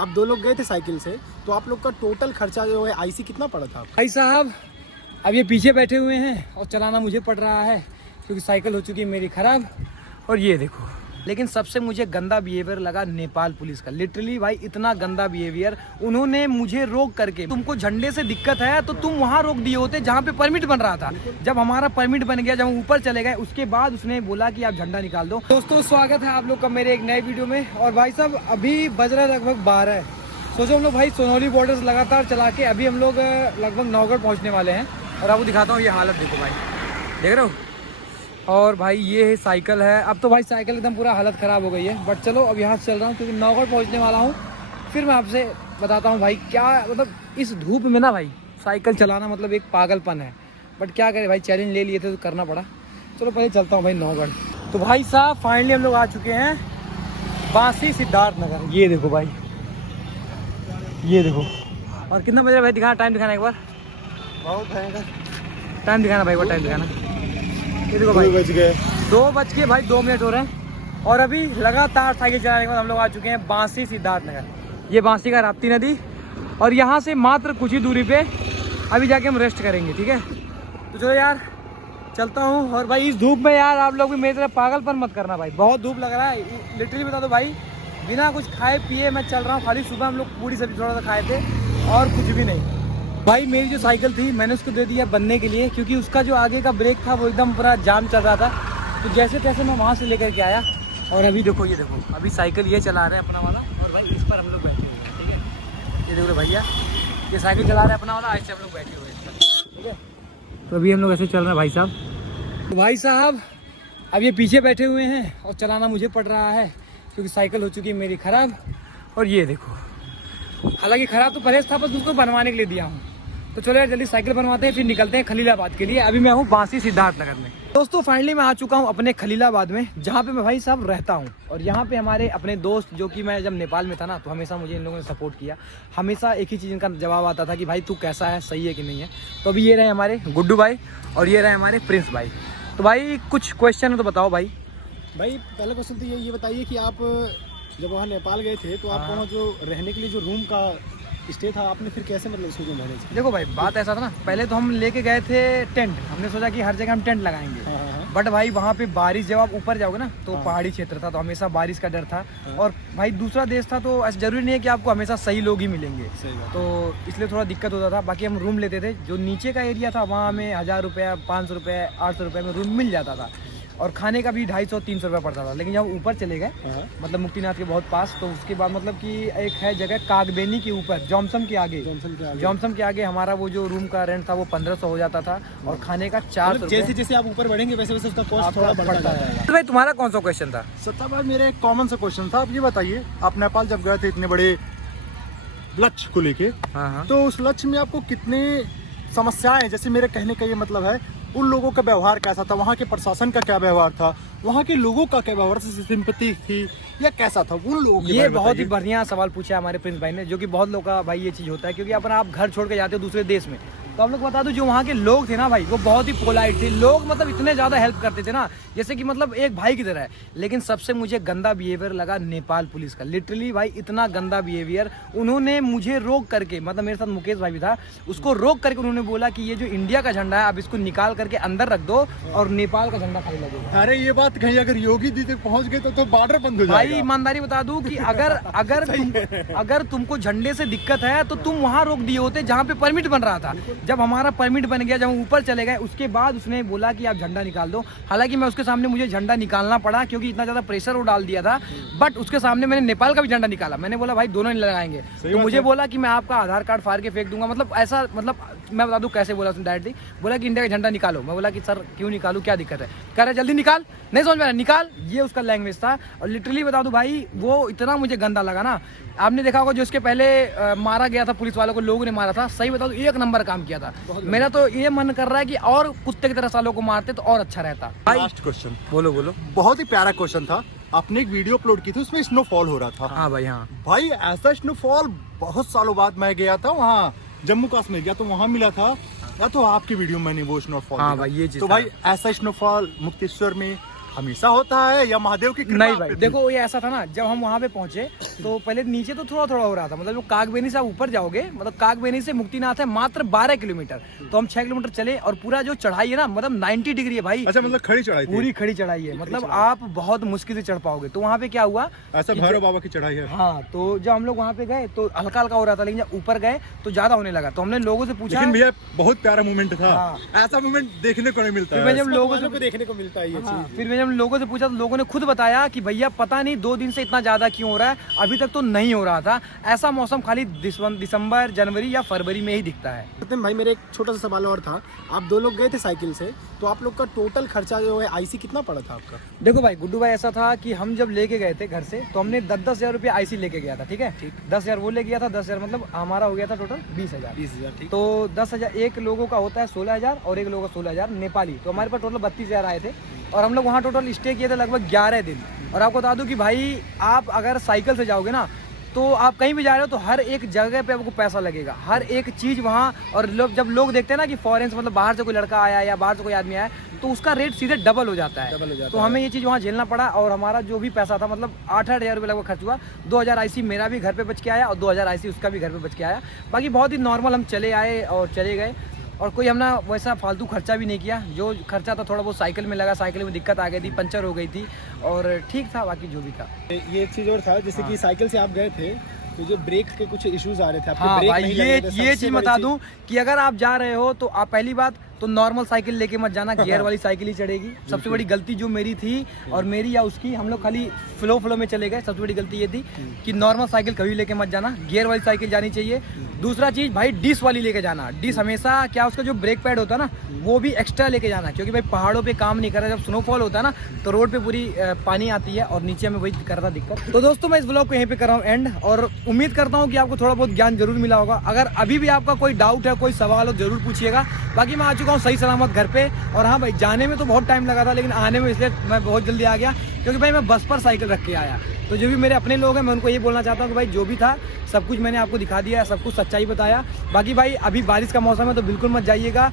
आप दो लोग गए थे साइकिल से, तो आप लोग का टोटल खर्चा जो है आईसी कितना पड़ा था? भाई साहब अब ये पीछे बैठे हुए हैं और चलाना मुझे पड़ रहा है क्योंकि साइकिल हो चुकी है मेरी ख़राब। और ये देखो, लेकिन सबसे मुझे गंदा बिहेवियर लगा नेपाल पुलिस का। लिटरली भाई इतना गंदा बिहेवियर, उन्होंने मुझे रोक करके, तुमको झंडे से दिक्कत है तो तुम वहाँ रोक दिए होते जहाँ पे परमिट बन रहा था। जब हमारा परमिट बन गया, जब हम ऊपर चले गए, उसके बाद उसने बोला कि आप झंडा निकाल दो। दोस्तों स्वागत है आप लोग का मेरे एक नए वीडियो में। और भाई साहब अभी बज रहा है लगभग 12। सोचो हम लोग भाई सोनौली बॉर्डर्स लगातार चला के अभी हम लोग लगभग नौगढ़ पहुँचने वाले हैं। और आपको दिखाता हूँ ये हालत देखो भाई, देख रहे हो। और भाई ये है साइकिल है। अब तो भाई साइकिल एकदम पूरा हालत ख़राब हो गई है, बट चलो अब यहाँ से चल रहा हूँ क्योंकि नौगढ़ पहुँचने वाला हूँ। फिर मैं आपसे बताता हूँ भाई क्या मतलब इस धूप में ना भाई साइकिल चलाना मतलब एक पागलपन है। बट क्या करें भाई, चैलेंज ले लिए थे तो करना पड़ा। चलो पहले चलता हूँ भाई नौगढ़। तो भाई साहब फाइनली हम लोग आ चुके हैं बासी सिद्धार्थनगर। ये देखो भाई, ये देखो। और कितना बजे भाई दिखाना, टाइम दिखाना एक बार। बहुत है, टाइम दिखाना भाई, वो टाइम दिखाना। ये देखो भाई 2 बज के भाई 2 मिनट हो रहे हैं। और अभी लगातार साइकिल चलाने के बाद हम लोग आ चुके हैं बासी सिद्धार्थनगर। ये बासी का राप्ती नदी, और यहाँ से मात्र कुछ ही दूरी पे अभी जाके हम रेस्ट करेंगे, ठीक है। तो चलो यार चलता हूँ। और भाई इस धूप में यार आप लोग भी मेरी तरह पागलपन मत करना भाई, बहुत धूप लग रहा है। लिटरली बता दो भाई, बिना कुछ खाए पिए मैं चल रहा हूँ। खाली सुबह हम लोग पूरी सब्जी थोड़ा सा खाए थे और कुछ भी नहीं। भाई मेरी जो साइकिल थी मैंने उसको दे दिया बनने के लिए, क्योंकि उसका जो आगे का ब्रेक था वो एकदम पूरा जाम चल रहा था। तो जैसे तैसे मैं वहाँ से लेकर के आया। और अभी देखो, ये देखो अभी साइकिल ये चला रहे हैं अपना वाला, और भाई इस पर हम लोग बैठे हुए हैं, ठीक है। ये देखो भैया, ये साइकिल चला रहे हैं अपना वाला, ऐसे हम लोग बैठे हुए हैं इस पर, ठीक है। तो अभी हम लोग ऐसे चल रहे हैं भाई साहब। तो भाई साहब अब ये पीछे बैठे हुए हैं और चलाना मुझे पड़ रहा है क्योंकि साइकिल हो चुकी है मेरी ख़राब। और ये देखो, हालांकि ख़राब तो परहेज था, बस उसको बनवाने के लिए दिया हूँ। तो चलो यार जल्दी साइकिल बनवाते हैं, फिर निकलते हैं खलीलाबाद के लिए। अभी मैं हूँ बासी सिद्धार्थनगर में। दोस्तों फाइनली मैं आ चुका हूँ अपने खलीलाबाद में, जहाँ पे मैं भाई साहब रहता हूँ। और यहाँ पे हमारे अपने दोस्त, जो कि मैं जब नेपाल में था ना, तो हमेशा मुझे इन लोगों ने सपोर्ट किया। हमेशा एक ही चीज़ इनका जवाब आता था कि भाई तू कैसा है, सही है कि नहीं है। तो अभी ये रहे हमारे गुड्डू भाई और ये रहे हमारे प्रिंस भाई। तो भाई कुछ क्वेश्चन है तो बताओ भाई। भाई पहला क्वेश्चन तो ये बताइए कि आप जब वहाँ नेपाल गए थे तो आप वहाँ जो रहने के लिए जो रूम का स्टे था, आपने फिर कैसे मतलब उसको जो मैनेज? देखो भाई बात ऐसा था ना, पहले तो हम लेके गए थे टेंट। हमने सोचा कि हर जगह हम टेंट लगाएंगे। बट भाई वहाँ पे बारिश, जब आप ऊपर जाओगे ना तो पहाड़ी क्षेत्र था, तो हमेशा बारिश का डर था। और भाई दूसरा देश था, तो ऐसा जरूरी नहीं है कि आपको हमेशा सही लोग ही मिलेंगे। तो इसलिए थोड़ा दिक्कत होता था। बाकी हम रूम लेते थे, जो नीचे का एरिया था वहाँ हमें 1000 रुपये, 500 रुपये, 800 रुपये में रूम मिल जाता था। और खाने का भी 250-300 रुपये पड़ता था। लेकिन जब ऊपर चले गए, मतलब मुक्तिनाथ के बहुत पास, तो उसके बाद मतलब कि एक है जगह कागबेनी के ऊपर, जॉमसम के आगे हमारा वो जो रूम का रेंट था वो 1500 हो जाता था। और खाने का 400। जैसे जैसे आप ऊपर बढ़ेंगे वैसे वैसे उसका कॉस्ट थोड़ा बढ़ता है। तो भाई तुम्हारा कौन सा क्वेश्चन था? सत्ता भाई मेरा एक कॉमन सा क्वेश्चन था। आप ये बताइए, आप नेपाल जब गए थे इतने बड़े लक्ष्य को लेके, तो उस लक्ष्य में आपको कितने समस्याएं, जैसे मेरे कहने का ये मतलब है उन लोगों का व्यवहार कैसा था, वहाँ के प्रशासन का क्या व्यवहार था, वहाँ के लोगों का क्या व्यवहार, सिंपैथी थी या कैसा था उन लोगों के? ये बहुत ही बढ़िया सवाल पूछा है हमारे प्रिंस भाई ने, जो कि बहुत लोग का भाई ये चीज़ होता है। क्योंकि अपन आप घर छोड़ के जाते हो दूसरे देश में, तो हम लोग बता दो, जो वहाँ के लोग थे ना भाई, वो बहुत ही पोलाइट थे। लोग मतलब इतने ज़्यादा हेल्प करते थे ना, जैसे कि मतलब एक भाई की तरह है। लेकिन सबसे मुझे गंदा बिहेवियर लगा नेपाल पुलिस का। लिटरली भाई इतना गंदा बिहेवियर, उन्होंने मुझे रोक करके, मतलब मेरे साथ मुकेश भाई भी था, उसको रोक करके उन्होंने बोला कि ये जो इंडिया का झंडा है अब इसको निकाल करके अंदर रख दो और नेपाल का झंडा खाली लगेगा। अरे ये बात कहीं अगर योगी दी तक पहुँच गए तो बॉर्डर बंद हो जाएगा। भाई ईमानदारी बता दूं कि अगर तुमको झंडे से दिक्कत है तो तुम वहाँ रोक दिए होते जहाँ पे परमिट बन रहा था। जब हमारा परमिट बन गया, जब हम ऊपर चले गए, उसके बाद उसने बोला कि आप झंडा निकाल दो। हालांकि मैं उसके सामने, मुझे झंडा निकालना पड़ा क्योंकि इतना ज्यादा प्रेशर वो डाल दिया था। बट उसके सामने मैंने नेपाल का भी झंडा निकाला। मैंने बोला भाई दोनों नहीं लगाएंगे। तो मुझे बोला कि मैं आपका आधार कार्ड फाड़ के फेंक दूंगा। मतलब ऐसा, मतलब मैं बता दूं कैसे बोला उसने डायरेक्टली। बोला कि इंडिया का झंडा निकालो। मैं बोला कि सर क्यों निकालूं, क्या दिक्कत है? कह रहा जल्दी निकाल। नहीं समझ में आया, निकाल, ये उसका लैंग्वेज था। और लिटरली बता दूं भाई, वो इतना मुझे गंदा लगा ना। आपने देखा होगा जो उसके पहले मारा गया था पुलिस वालों को, लोगों ने मारा था, सही बता दूं 1 नंबर काम किया था। मेरा तो ये मन कर रहा है कि और कुत्ते की तरह सालों को मारते तो और अच्छा रहता। लास्ट क्वेश्चन, बोलो बोलो। बहुत ही प्यारा क्वेश्चन था। आपने एक वीडियो अपलोड की थी, उसमें स्नोफॉल हो रहा था। हाँ भाई, हाँ भाई ऐसा स्नोफॉल बहुत सालों बाद मैं गया था वहाँ जम्मू कश्मीर गया, तो वहाँ मिला था। या तो आपकी वीडियो मैंने वो स्नोफॉल, हाँ भाई ये चीज तो भाई ऐसा स्नोफॉल मुक्तेश्वर में हमेशा होता है या महादेव की कृपा नहीं आप भाई पे थी? देखो ये ऐसा था ना, जब हम वहाँ पे पहुंचे तो पहले नीचे तो थोड़ा थोड़ा हो रहा था, मतलब जो कागबेनी से आप ऊपर जाओगे, मतलब कागबेनी से मुक्तिनाथ है मात्र 12 किलोमीटर, तो हम 6 किलोमीटर चले और पूरा जो चढ़ाई है ना मतलब 90 डिग्री है भाई। अच्छा, मतलब खड़ी चढ़ाई थी? पूरी खड़ी चढ़ाई है, मतलब आप बहुत मुश्किल से चढ़ पाओगे। तो वहाँ पे क्या हुआ, ऐसा भैरव बाबा की चढ़ाई है? हाँ, तो जब हम लोग वहाँ पे गए तो हल्का हल्का हो रहा था, लेकिन जब ऊपर गए तो ज्यादा होने लगा। तो हमने लोगों से पूछा, लेकिन भैया बहुत प्यारा मोमेंट था। हाँ। ऐसा मोमेंट देखने को नहीं मिलता फिर है। मैं जब लोगों से देखने को मिलता है ये हाँ, चीज। फिर मैं जब लोगों से पूछा तो लोगों ने खुद बताया कि भैया पता नहीं 2 दिन से इतना ज्यादा क्यों हो रहा है, अभी तक तो नहीं हो रहा था। ऐसा मौसम खाली दिसंबर, जनवरी या फरवरी में ही दिखता है। सत्यम भाई, मेरे एक छोटा सा सवाल और था। आप 2 लोग गए थे साइकिल से, तो आप लोग का टोटल खर्चा जो है आईसी कितना पड़ा था आपका? देखो भाई गुड्डू भाई, ऐसा था कि हम जब लेके गए थे घर से तो हमने 10,000 रुपये आईसी लेके गया था, ठीक है। 10,000 वो ले गया था, 10,000 मतलब हमारा हो गया था टोटल 20,000। 20,000, ठीक। तो 10,000 एक लोगों का होता है 16,000 और एक लोगों का 16,000 नेपाली, तो हमारे पास टोटल 32,000 आए थे। और हम लोग वहाँ टोटल स्टे किए थे लगभग 11 दिन। और आपको बता दूं कि भाई आप अगर साइकिल से जाओगे ना तो आप कहीं भी जा रहे हो तो हर एक जगह पे आपको पैसा लगेगा, हर एक चीज़ वहाँ। और लोग जब लोग देखते हैं ना कि फॉरेन से मतलब बाहर से कोई लड़का आया या बाहर से कोई आदमी आया तो उसका रेट सीधे डबल हो जाता है। तो हमें ये चीज़ वहाँ झेलना पड़ा। और हमारा जो भी पैसा था मतलब 8,000 रुपये लगभग खर्च हुआ। 2,000 आईसी मेरा भी घर पे बच के आया और 2,000 आईसी उसका भी घर पे बच के आया। बाकी बहुत ही नॉर्मल हम चले आए और चले गए, और कोई हमने वैसा फालतू खर्चा भी नहीं किया। जो खर्चा था थोड़ा बहुत साइकिल में लगा, साइकिल में दिक्कत आ गई थी, पंचर हो गई थी और ठीक था, बाकी जो भी था। ये एक चीज़ और था, जैसे कि साइकिल से आप गए थे तो जो ब्रेक के कुछ इश्यूज आ रहे थे, आपके हाँ ब्रेक भाई, नहीं लग रहे थे। ये चीज़ बता दूं कि अगर आप जा रहे हो तो आप पहली बात तो नॉर्मल साइकिल लेके मत जाना, गियर वाली साइकिल ही चढ़ेगी। सबसे बड़ी गलती जो मेरी थी और मेरी या उसकी, हम लोग खाली फ्लो में चले गए। सबसे बड़ी गलती ये थी कि नॉर्मल साइकिल कभी लेके मत जाना, गियर वाली साइकिल जानी चाहिए। दूसरा चीज़ भाई डिस वाली लेके जाना। डिस हमेशा क्या, उसका जो ब्रेक पैड होता है ना वो भी एक्स्ट्रा लेके जाना, क्योंकि भाई पहाड़ों पे काम नहीं कर रहा। जब स्नोफॉल होता है ना तो रोड पे पूरी पानी आती है और नीचे में वही कर रहा दिक्कत। तो दोस्तों मैं इस ब्लॉग को यहीं पे कर रहा हूँ एंड, और उम्मीद करता हूँ कि आपको थोड़ा बहुत ज्ञान जरूर मिला होगा। अगर अभी भी आपका कोई डाउट है, कोई सवाल हो, जरूर पूछिएगा। बाकी मैं आ चुका हूँ सही सलामत घर पे। और हाँ भाई, जाने में तो बहुत टाइम लगा था, लेकिन आने में इसलिए मैं बहुत जल्दी आ गया क्योंकि भाई मैं बस पर साइकिल रख के आया। तो जो भी मेरे अपने लोग हैं मैं उनको ये बोलना चाहता हूँ कि भाई जो भी था सब कुछ मैंने आपको दिखा दिया, सब कुछ सच्चाई बताया। बाकी भाई अभी बारिश का मौसम है तो बिल्कुल मत जाइएगा।